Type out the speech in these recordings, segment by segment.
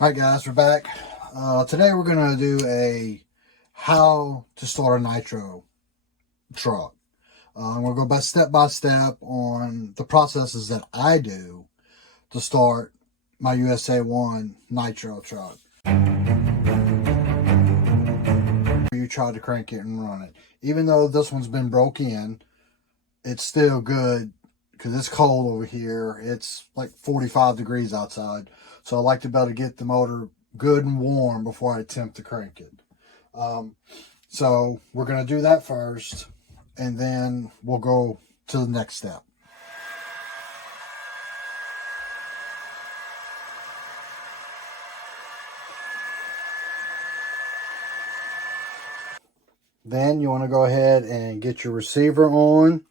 Hi guys, we're back. Today we're going to do a how to start a nitro truck. I'm going to go step by step on the processes that I do to start my USA 1 nitro truck. You try to crank it and run it. Even though this one's been broke in, it's still good because it's cold over here. It's like 45 degrees outside. So I like to be able to get the motor good and warm before I attempt to crank it. So we're going to do that first, and then we'll go to the next step. Then you want to go ahead and get your receiver on,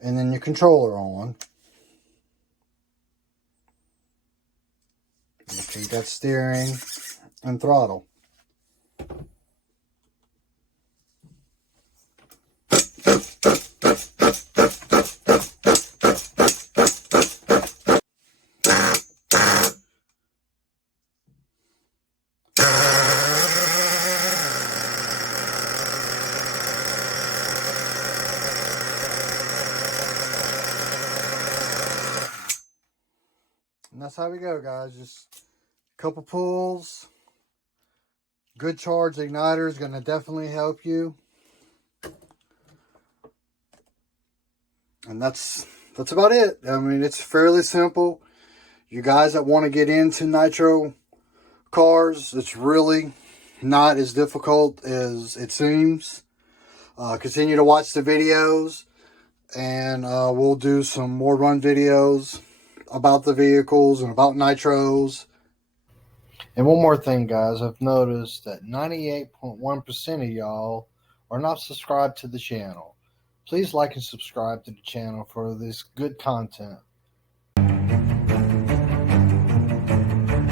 and then your controller on. Make sure you got steering and throttle. And that's how we go, guys. Just a couple pulls. Good charge igniter is going to definitely help you. And that's about it. I mean, it's fairly simple. You guys that want to get into nitro cars, it's really not as difficult as it seems. Continue to watch the videos, and we'll do some more run videos about the vehicles and about nitros. And one more thing, guys, I've noticed that 98.1% of y'all are not subscribed to the channel. Please like and subscribe to the channel for this good content.